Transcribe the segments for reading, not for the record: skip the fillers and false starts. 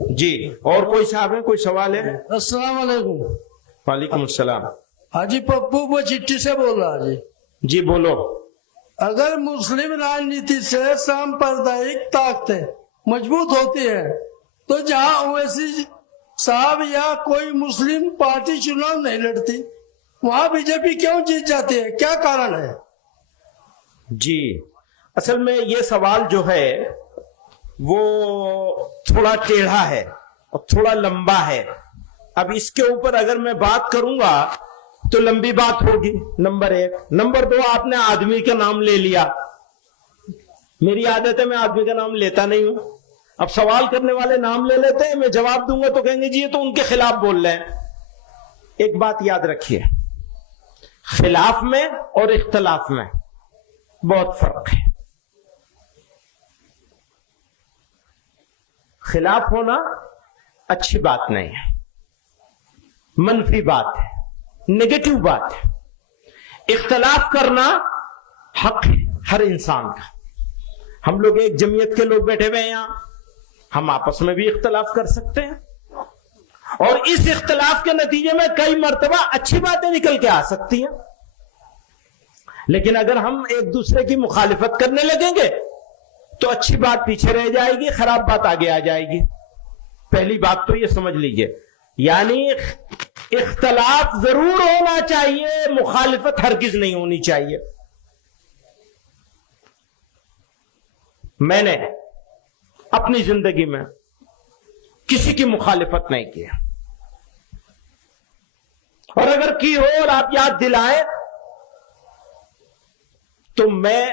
جی اور کوئی صاحب ہے, کوئی سوال ہے؟ السلام علیکم. وعلیکم السلام. حاجی پپو وہ چٹھی سے بول رہا جی. جی بولو. اگر مسلم راجنیتی سے سامپردائک طاقتیں مضبوط ہوتی ہے تو جہاں اویسی صاحب یا کوئی مسلم پارٹی چناؤ نہیں لڑتی وہاں بی جے پی کیوں جیت جاتی ہے, کیا کارن ہے؟ جی اصل میں یہ سوال جو ہے وہ تھوڑا ٹیڑھا ہے اور تھوڑا لمبا ہے. اب اس کے اوپر اگر میں بات کروں گا تو لمبی بات ہوگی, نمبر 1. نمبر 2, آپ نے آدمی کا نام لے لیا. میری عادت ہے میں آدمی کا نام لیتا نہیں ہوں. اب سوال کرنے والے نام لے لیتے ہیں, میں جواب دوں گا تو کہیں گے جی یہ تو ان کے خلاف بول رہے ہیں. ایک بات یاد رکھیے, خلاف میں اور اختلاف میں بہت فرق ہے. خلاف ہونا اچھی بات نہیں ہے, منفی بات ہے, نیگیٹو بات ہے. اختلاف کرنا حق ہے ہر انسان کا. ہم لوگ ایک جمعیت کے لوگ بیٹھے ہوئے ہیں یہاں, ہم آپس میں بھی اختلاف کر سکتے ہیں اور اس اختلاف کے نتیجے میں کئی مرتبہ اچھی باتیں نکل کے آ سکتی ہیں. لیکن اگر ہم ایک دوسرے کی مخالفت کرنے لگیں گے تو اچھی بات پیچھے رہ جائے گی, خراب بات آگے آ جائے گی. پہلی بات تو یہ سمجھ لیجئے, یعنی اختلاف ضرور ہونا چاہیے, مخالفت ہرگز نہیں ہونی چاہیے. میں نے اپنی زندگی میں کسی کی مخالفت نہیں کی, اور اگر کی ہو اور آپ یاد دلائیں تو میں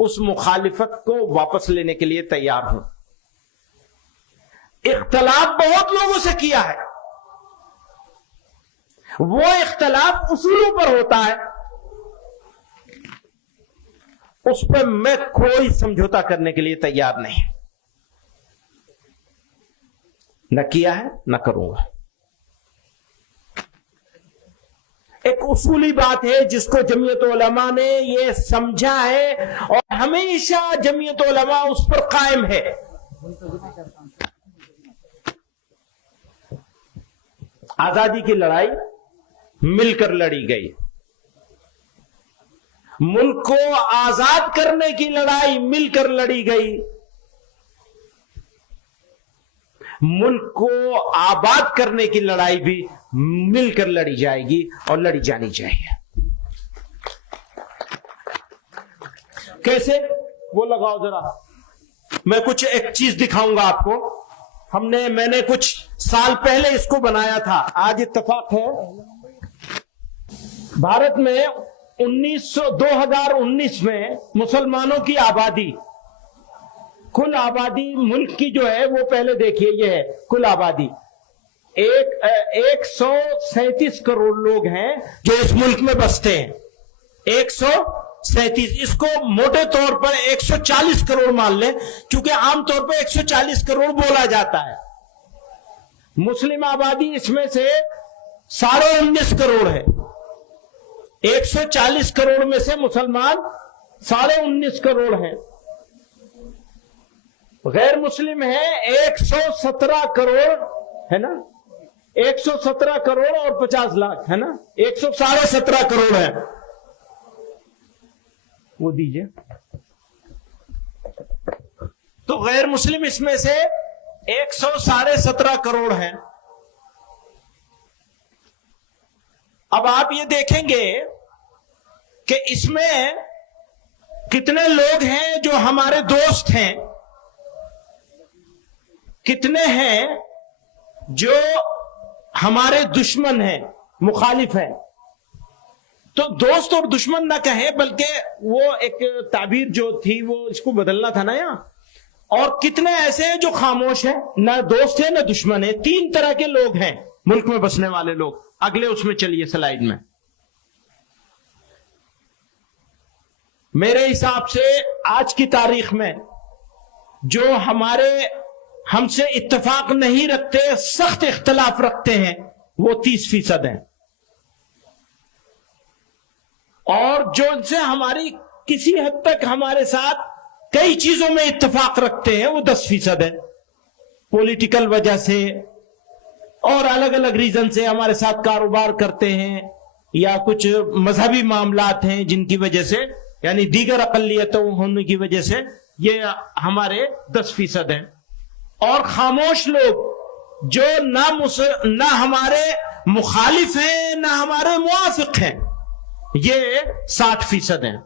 اس مخالفت کو واپس لینے کے لیے تیار ہوں. اختلاف بہت لوگوں سے کیا ہے, وہ اختلاف اصولوں پر ہوتا ہے, اس پہ میں کوئی سمجھوتا کرنے کے لیے تیار نہیں. نہ کیا ہے نہ کروں گا. ایک اصولی بات ہے جس کو جمعیت علماء نے یہ سمجھا ہے اور ہمیشہ جمعیت علماء اس پر قائم ہے. آزادی کی لڑائی مل کر لڑی گئی, ملک کو آزاد کرنے کی لڑائی مل کر لڑی گئی, ملک کو آباد کرنے کی لڑائی بھی مل کر لڑی جائے گی اور لڑی جانی چاہیے. کیسے وہ لگاؤ ذرا, میں کچھ ایک چیز دکھاؤں گا آپ کو. میں نے کچھ سال پہلے اس کو بنایا تھا. آج اتفاق ہے بھارت میں 2019 میں مسلمانوں کی آبادی, کل آبادی ملک کی جو ہے وہ پہلے دیکھیے, یہ ہے کل آبادی 137 کروڑ لوگ ہیں جو اس ملک میں بستے ہیں. 137, اس کو موٹے طور پر 140 کروڑ مان لیں کیونکہ عام طور پر 140 کروڑ بولا جاتا ہے. مسلم آبادی اس میں سے 19.5 کروڑ ہے. 140 کروڑ میں سے مسلمان 19.5 کروڑ ہیں. غیر مسلم ہے 117 کروڑ ہے نا, 117 کروڑ اور 50 لاکھ ہے نا, 117 کروڑ ہے. وہ دیجئے. تو غیر مسلم اس میں سے 117 کروڑ ہیں. اب آپ یہ دیکھیں گے کہ اس میں کتنے لوگ ہیں جو ہمارے دوست ہیں, کتنے ہیں جو ہمارے دشمن ہیں, مخالف ہیں. تو دوست اور دشمن نہ کہیں بلکہ وہ ایک تعبیر جو تھی وہ اس کو بدلنا تھا نا یہاں. اور کتنے ایسے ہیں جو خاموش ہیں, نہ دوست ہیں نہ دشمن ہیں. 3 طرح کے لوگ ہیں ملک میں بسنے والے لوگ. اگلے اس میں چلیے سلائیڈ میں. میرے حساب سے آج کی تاریخ میں جو ہم سے اتفاق نہیں رکھتے, سخت اختلاف رکھتے ہیں, وہ 30% ہیں. اور جو ان سے ہماری کسی حد تک ہمارے ساتھ کئی چیزوں میں اتفاق رکھتے ہیں وہ 10% ہے. पॉलिटिकल वजह से और अलग अलग रीजन से हमारे साथ कारोबार करते हैं, या कुछ मजहबी मामलात हैं जिनकी वजह से, यानी दीगर अकलियतों होने की वजह से ये हमारे 10% हैं। और खामोश लोग जो ना हमारे मुखालिफ हैं ना हमारे मुआफिक हैं, ये 60% हैं।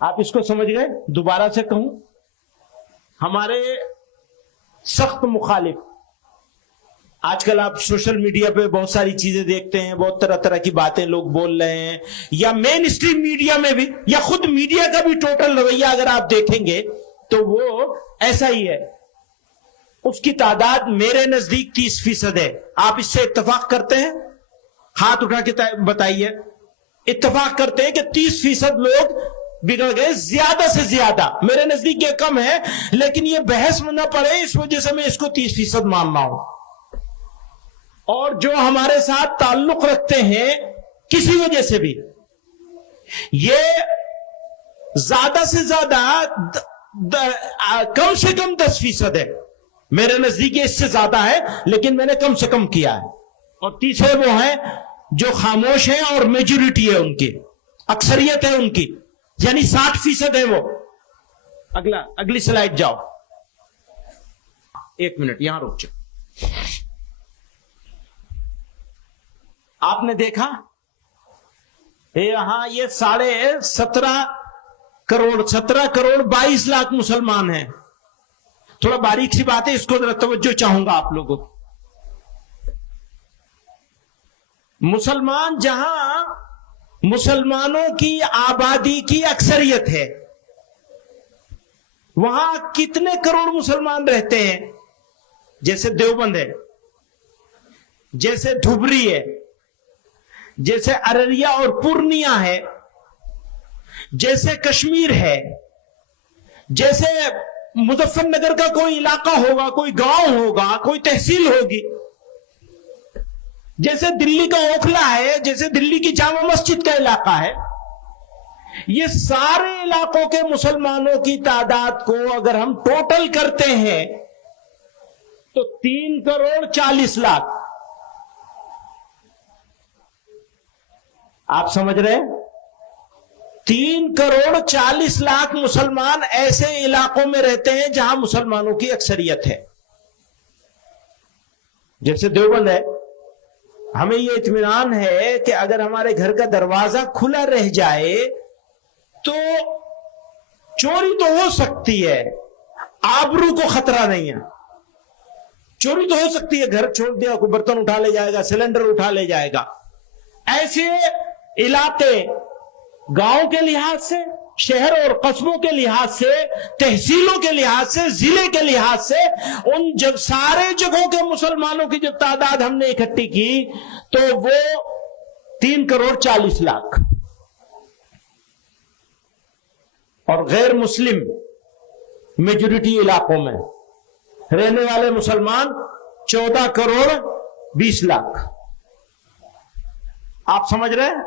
आप इसको समझ गए? दोबारा से कहूं, हमारे सख्त मुखालिफ, आजकल आप सोशल मीडिया पे बहुत सारी चीजें देखते हैं, बहुत तरह तरह की बातें लोग बोल रहे हैं, या मेन स्ट्रीम मीडिया में भी, या खुद मीडिया का भी टोटल रवैया अगर आप देखेंगे तो वो ऐसा ही है। उसकी तादाद मेरे नजदीक 30% है। आप इससे इत्तेफाक करते हैं? हाथ उठा के बताइए। इत्तेफाक करते हैं कि 30% लोग बिगड़ गए, ज्यादा से ज्यादा। मेरे नजदीक ये कम है, लेकिन ये बहस में न पड़े इस वजह से मैं इसको 30% मान रहा हूं। और जो हमारे साथ ताल्लुक रखते हैं किसी वजह से भी, ये ज्यादा से ज्यादा कम से कम 10% है। मेरे नजदीक इससे ज्यादा है, लेकिन मैंने कम से कम किया है। और तीसरे वो हैं जो खामोश हैं और मेजोरिटी है उनकी, अक्सरियत है उनकी, यानी 60% है वो। अगली स्लाइड जाओ। 1 मिनट यहां रुक जाओ। आपने देखा यहां ये 17 करोड़ 22 लाख मुसलमान हैं। थोड़ा बारीक सी बात है, इसको जरा तवज्जो चाहूंगा आप लोगों को। मुसलमान जहां मुसलमानों की आबादी की अक्सरियत है, वहां कितने करोड़ मुसलमान रहते हैं? जैसे देवबंद है, जैसे धुबरी है, जैसे अररिया और पूर्णिया है, जैसे कश्मीर है, जैसे मुजफ्फरनगर का कोई इलाका होगा, कोई गांव होगा, कोई तहसील होगी, जैसे दिल्ली का ओखला है, जैसे दिल्ली की जामा मस्जिद का इलाका है। ये सारे इलाकों के मुसलमानों की तादाद को अगर हम टोटल करते हैं तो 3 करोड़ 40 लाख। आप समझ रहे हैं? 3 करोड़ 40 लाख मुसलमान ऐसे इलाकों में रहते हैं जहां मुसलमानों की अक्सरियत है। जैसे देवबंद है, हमें यह इत्मीनान है कि अगर हमारे घर का दरवाजा खुला रह जाए तो चोरी तो हो सकती है, आबरू को खतरा नहीं है। चोरी तो हो सकती है, घर छोड़ दिया, कोई बर्तन उठा ले जाएगा, सिलेंडर उठा ले जाएगा। ऐसे इलाके गांव के लिहाज से, शहर और कस्बों के लिहाज से, तहसीलों के लिहाज से, जिले के लिहाज से, उन सारे जगहों के मुसलमानों की जब तादाद हमने इकट्ठी की तो वो 3 करोड़ 40 लाख। और गैर मुस्लिम मेजोरिटी इलाकों में रहने वाले मुसलमान 14 करोड़ 20 लाख। आप समझ रहे हैं?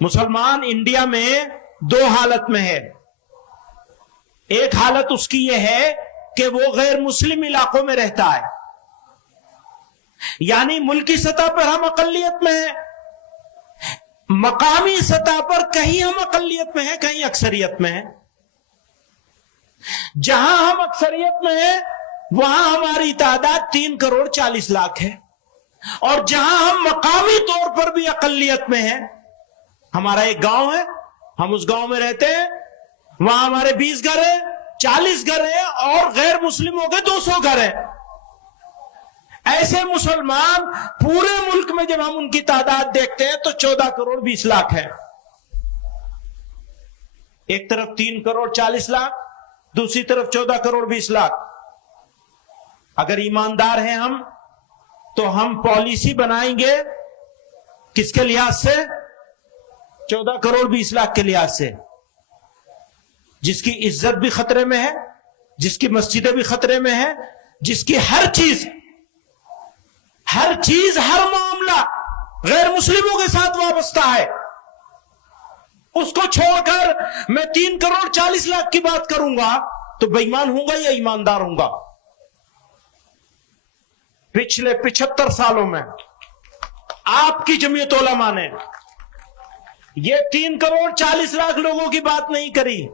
मुसलमान इंडिया में 2 हालत में है। एक हालत उसकी यह है कि वो गैर मुस्लिम इलाकों में रहता है, यानी मुल्की सतह पर हम अकलियत में हैं, मकामी सतह पर कहीं हम अकलियत में हैं, कहीं अक्सरियत में हैं। जहां हम अक्सरियत में हैं वहां हमारी तादाद 3 करोड़ 40 लाख है। और जहां हम मकामी तौर पर भी अकलियत में हैं, हमारा एक गांव है, हम उस गांव में रहते हैं, वहां हमारे 20 घर हैं, 40 घर हैं, और गैर मुस्लिमों के 200 घर हैं। ऐसे मुसलमान पूरे मुल्क में जब हम उनकी तादाद देखते हैं तो 14 करोड़ 20 लाख है। एक तरफ 3 करोड़ 40 लाख, दूसरी तरफ 14 करोड़ 20 लाख। अगर ईमानदार हैं हम तो हम पॉलिसी बनाएंगे किसके लिहाज से? 14 करोड़ 20 लाख के लिहाज से, जिसकी इज्जत भी खतरे में है, जिसकी मस्जिदें भी खतरे में है, जिसकी हर चीज हर मामला गैर मुस्लिमों के साथ वाबस्ता है। उसको छोड़कर मैं 3 करोड़ 40 लाख की बात करूंगा तो बेईमान होऊंगा या ईमानदार होऊंगा? पिछले 75 सालों में आपकी जमीयत उलमा ने ये 3 करोड़ 40 लाख लोगों की बात नहीं करी,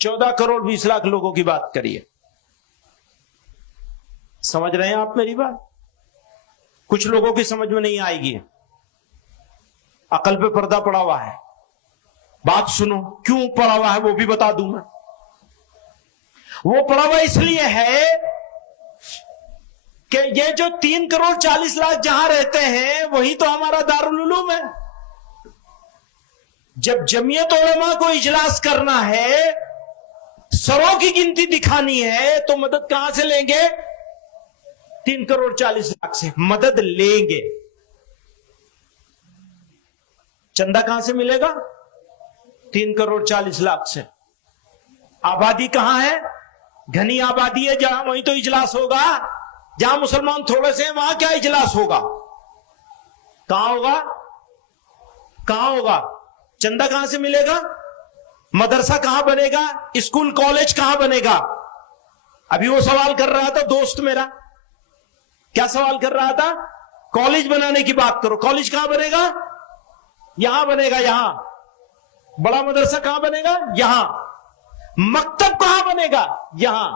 14 करोड़ 20 लाख लोगों की बात करी है। समझ रहे हैं आप मेरी बात? कुछ लोगों की समझ में नहीं आएगी, अकल पे पर्दा पड़ा हुआ है। बात सुनो, क्यों पड़ा हुआ है वो भी बता दूं मैं। वो पड़ा हुआ इसलिए है कि ये जो 3 करोड़ 40 लाख जहां रहते हैं वही तो हमारा दारुल उलूम है। जब जमीयत उलमा को इजलास करना है, सरों की गिनती दिखानी है, तो मदद कहां से लेंगे? 3 करोड़ 40 लाख से मदद लेंगे। चंदा कहां से मिलेगा? 3 करोड़ 40 लाख से। आबादी कहां है? घनी आबादी है, जहां वहीं तो इजलास होगा। जहां मुसलमान थोड़े से हैं वहां क्या इजलास होगा? कहां होगा? कहां होगा? चंदा कहां से मिलेगा? मदरसा कहां बनेगा? स्कूल कॉलेज कहां बनेगा? अभी वो सवाल कर रहा था दोस्त मेरा, क्या सवाल कर रहा था? कॉलेज बनाने की बात करो। कॉलेज कहां बनेगा? यहां बनेगा, यहां। बड़ा मदरसा कहां बनेगा? यहां। मकतब कहां बनेगा? यहां।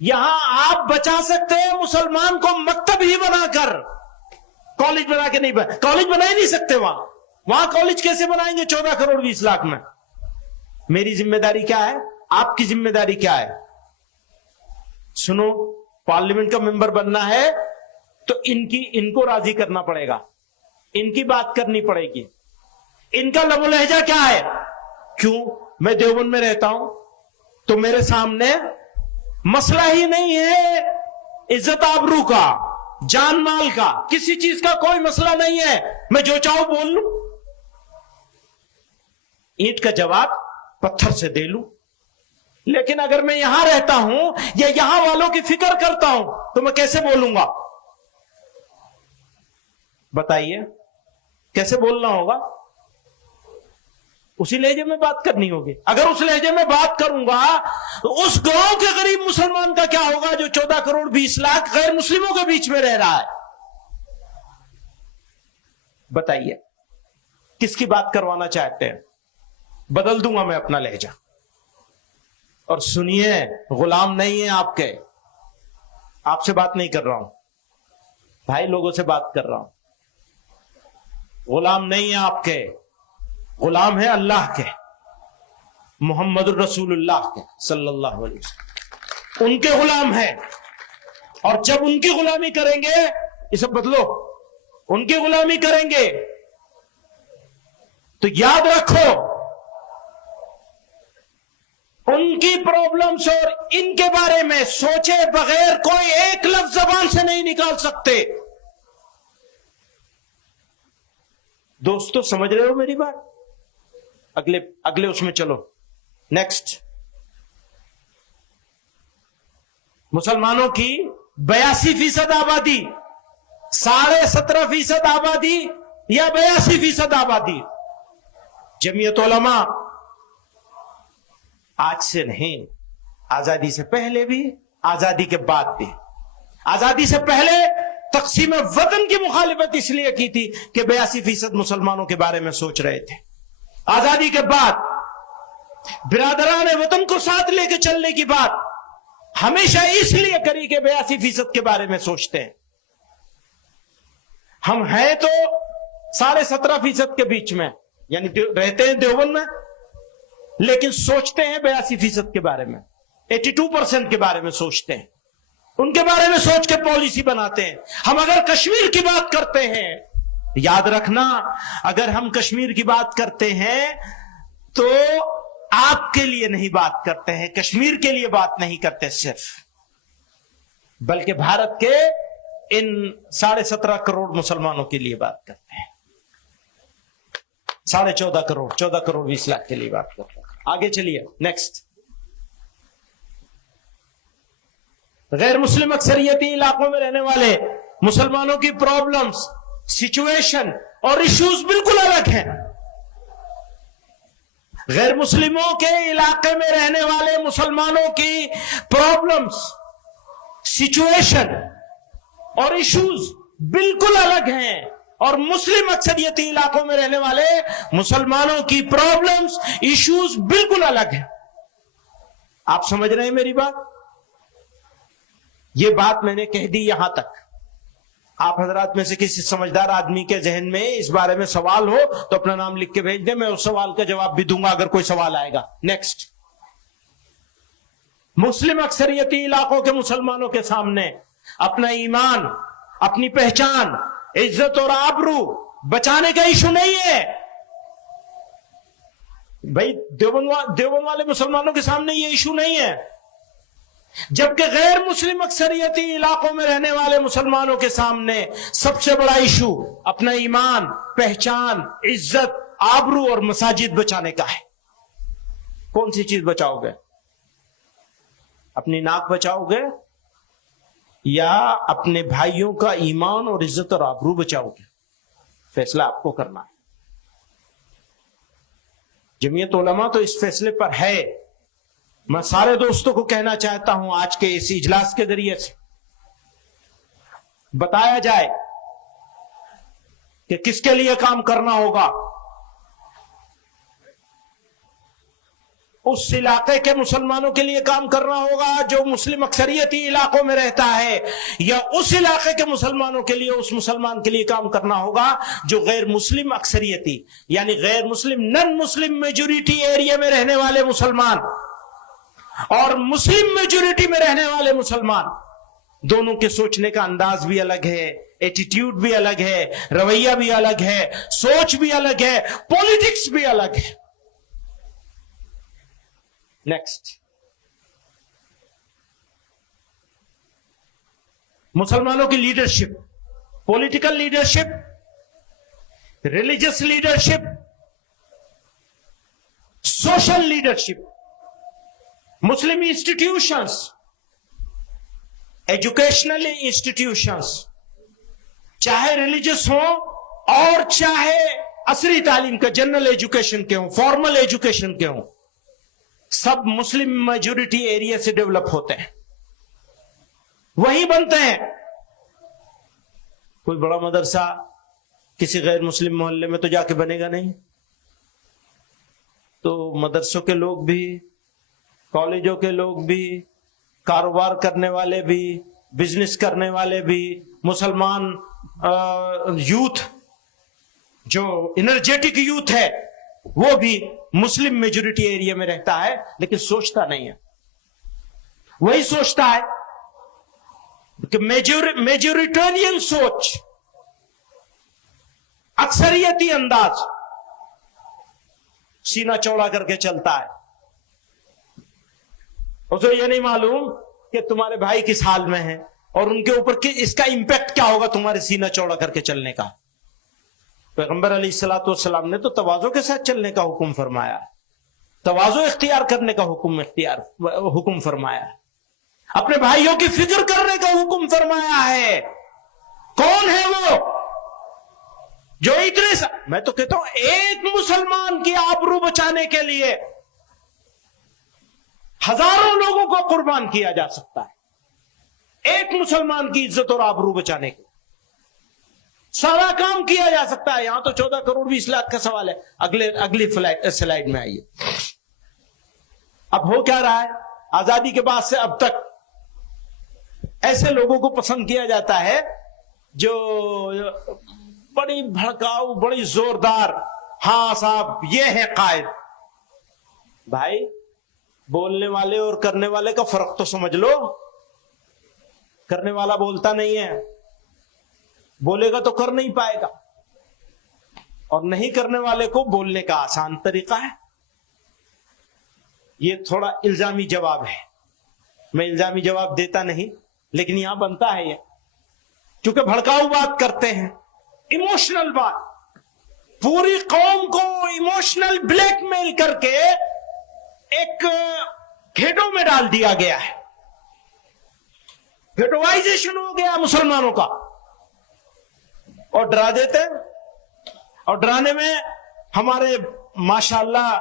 यहां आप बचा सकते हैं मुसलमान को मकतब ही बनाकर, कॉलेज बना के नहीं बना। कॉलेज बना ही नहीं सकते वहां कॉलेज कैसे बनाएंगे 14 करोड़ 20 लाख में? मेरी जिम्मेदारी क्या है? आपकी जिम्मेदारी क्या है? सुनो, पार्लियामेंट का मेंबर बनना है तो इनको राजी करना पड़ेगा, इनकी बात करनी पड़ेगी। इनका लबो लहजा क्या है? क्यों? मैं देवबंद में रहता हूं तो मेरे सामने मसला ही नहीं है इज्जत आबरू का, जान माल का, किसी चीज का कोई मसला नहीं है। मैं जो चाहूं बोल लूं, ईंट का जवाब पत्थर से दे लूं। लेकिन अगर मैं यहां रहता हूं या यहां वालों की फिक्र करता हूं तो मैं कैसे बोलूंगा? बताइए, कैसे बोलना होगा? उसी लहजे में बात करनी होगी। अगर उस लहजे में बात करूंगा तो उस गांव के गरीब मुसलमान का क्या होगा जो 14 करोड़ 20 लाख गैर मुस्लिमों के बीच में रह रहा है? बताइए, किसकी बात करवाना चाहते हैं? बदल दूंगा मैं अपना लहजा। और सुनिए, गुलाम नहीं है आपके, आपसे बात नहीं कर रहा हूं, भाई लोगों से बात कर रहा हूं। गुलाम नहीं है आपके, गुलाम है अल्लाह के, मोहम्मद रसूलुल्लाह के सल्लल्लाहु अलैहि वसल्लम। उनके गुलाम है। और जब उनकी गुलामी करेंगे, इसे बदलो, उनकी गुलामी करेंगे तो याद रखो, उनकी प्रॉब्लम्स और इनके बारे में सोचे बगैर कोई एक लफ्ज जबान से नहीं निकाल सकते। दोस्तों, समझ रहे हो मेरी बात? अगले उसमें चलो। नेक्स्ट, मुसलमानों की 82% आबादी, 17.5% आबादी या 82% आबादी। जमीयत उलमा आज से नहीं, आजादी से पहले भी, आजादी के बाद भी। आजादी से पहले तकसीम वतन की मुखालिफत इसलिए की थी कि 82% मुसलमानों के बारे में सोच रहे थे। आजादी के बाद बिरादरान वतन को साथ लेकर चलने की बात हमेशा इसलिए करी कि 82% के बारे में सोचते हैं। हम हैं तो 17.5% के बीच में, यानी रहते हैं देवबंद में, लेकिन सोचते हैं 82% के बारे में, 82% के बारे में सोचते हैं। उनके बारे में सोच के पॉलिसी बनाते हैं। हम अगर कश्मीर की बात करते हैं, याद रखना, अगर हम कश्मीर की बात करते हैं तो आपके लिए नहीं बात करते हैं, कश्मीर के लिए बात नहीं करते सिर्फ, बल्कि भारत के इन 17.5 करोड़ मुसलमानों के लिए बात करते हैं। 14.5 करोड़, 14 करोड़ 20 लाख के लिए बात करते हैं। आगे चलिए, नेक्स्ट। गैर मुस्लिम अक्सरियती इलाकों में रहने वाले मुसलमानों की प्रॉब्लम्स, सिचुएशन और इश्यूज बिल्कुल अलग हैं। गैर मुस्लिमों के इलाके में रहने वाले मुसलमानों की प्रॉब्लम्स, सिचुएशन और इश्यूज बिल्कुल अलग हैं, और मुस्लिम अक्सरियती इलाकों में रहने वाले मुसलमानों की प्रॉब्लम्स, इश्यूज बिल्कुल अलग हैं। आप समझ रहे हैं मेरी बात? ये बात मैंने कह दी यहां तक। आप हजरात में से किसी समझदार आदमी के जहन में इस बारे में सवाल हो तो अपना नाम लिख के भेज दे, मैं उस सवाल का जवाब भी दूंगा अगर कोई सवाल आएगा। नेक्स्ट, मुस्लिम अक्सरियती इलाकों के मुसलमानों के सामने अपना ईमान, अपनी पहचान, इज्जत और आबरू बचाने का इशू नहीं है। भाई देवबंद वाले मुसलमानों के सामने ये इशू नहीं है, जबकि गैर मुस्लिम अक्सरियती इलाकों में रहने वाले मुसलमानों के सामने सबसे बड़ा इशू अपना ईमान, पहचान, इज्जत, आबरू और मसाजिद बचाने का है। कौन सी चीज बचाओगे? अपनी नाक बचाओगे या अपने भाइयों का ईमान और इज्जत और आबरू बचाओगे? फैसला आपको करना है। जमीयत उलमा तो इस फैसले पर है। मैं सारे दोस्तों को कहना चाहता हूं, आज के इस इजलास के जरिए से बताया जाए कि किसके लिए काम करना होगा। उस इलाके के मुसलमानों के लिए काम करना होगा जो मुस्लिम अक्सरियती इलाकों में रहता है, या उस इलाके के मुसलमानों के लिए, उस मुसलमान के लिए काम करना होगा जो गैर मुस्लिम अक्सरियती यानी गैर मुस्लिम, नॉन मुस्लिम मेजोरिटी एरिया में रहने वाले मुसलमान और मुस्लिम मेजोरिटी में रहने वाले मुसलमान, दोनों के सोचने का अंदाज भी अलग है, एटीट्यूड भी अलग है, रवैया भी अलग है, सोच भी अलग है, पॉलिटिक्स भी अलग है। नेक्स्ट, मुसलमानों की leadership, political leadership, religious leadership, social leadership, Muslim institutions, educational institutions, चाहे रिलीजियस हो और चाहे असरी तालीम का, जनरल एजुकेशन के हो, फॉर्मल एजुकेशन के हो, सब मुस्लिम मेजोरिटी एरिया से डेवलप होते हैं, वही बनते हैं। कोई बड़ा मदरसा किसी गैर मुस्लिम मोहल्ले में तो जाके बनेगा नहीं। तो मदरसों के लोग भी, कॉलेजों के लोग भी, कारोबार करने वाले भी, बिजनेस करने वाले भी, मुसलमान यूथ जो एनर्जेटिक यूथ है वो भी मुस्लिम मेजोरिटी एरिया में रहता है, लेकिन सोचता नहीं है। वही सोचता है कि मेजोरिटेरियन सोच, अक्सरियती अंदाज, सीना चौड़ा करके चलता है। उसे ये नहीं मालूम कि तुम्हारे भाई किस हाल में है और उनके ऊपर इसका इंपैक्ट क्या होगा तुम्हारे सीना चौड़ा करके चलने का। पैगंबर अलैहिस्सलातु वस्सलाम ने तो तवाज़ो के साथ चलने का हुक्म फरमाया, तवाज़ो इख्तियार करने का हुक्म फरमाया, अपने भाइयों की फिक्र करने का हुक्म फरमाया है। कौन है वो जो इतने मैं तो कहता हूं एक मुसलमान की आबरू बचाने के लिए हजारों लोगों को कुर्बान किया जा सकता है। एक मुसलमान की इज्जत और आबरू बचाने के सारा काम किया जा सकता है। यहां तो 14 करोड़ 20 लाख का सवाल है। अगली स्लाइड में आइए। अब हो क्या रहा है, आजादी के बाद से अब तक ऐसे लोगों को पसंद किया जाता है जो बड़ी भड़काऊ, बड़ी जोरदार, हाँ साहब ये है कायद। भाई बोलने वाले और करने वाले का फर्क तो समझ लो। करने वाला बोलता नहीं है, बोलेगा तो कर नहीं पाएगा, और नहीं करने वाले को बोलने का आसान तरीका है। ये थोड़ा इल्जामी जवाब है, मैं इल्जामी जवाब देता नहीं, लेकिन यहां बनता है ये, क्योंकि भड़काऊ बात करते हैं, इमोशनल बात, पूरी कौम को इमोशनल ब्लैकमेल करके एक घेटों में डाल दिया गया है। घेटोवाइजेशन हो गया मुसलमानों का, और डरा देते हैं। और डराने में हमारे माशाअल्लाह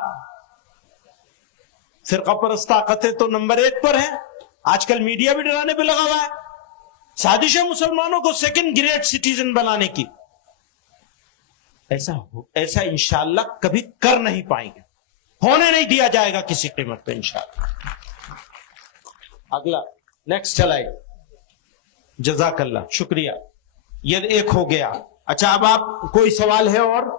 फिरका परस्त ताकतें तो नंबर 1 पर है। आजकल मीडिया भी डराने पे लगा हुआ है। سازش ہے مسلمانوں کو سیکنڈ گریڈ سٹیزن بنانے کی. ایسا انشاءاللہ کبھی کر نہیں پائیں گے, ہونے نہیں دیا جائے گا کسی قیمت پہ انشاءاللہ. اگلا نیکسٹ چلائے. جزاک اللہ, شکریہ. یہ ایک ہو گیا. اچھا اب آپ کوئی سوال ہے اور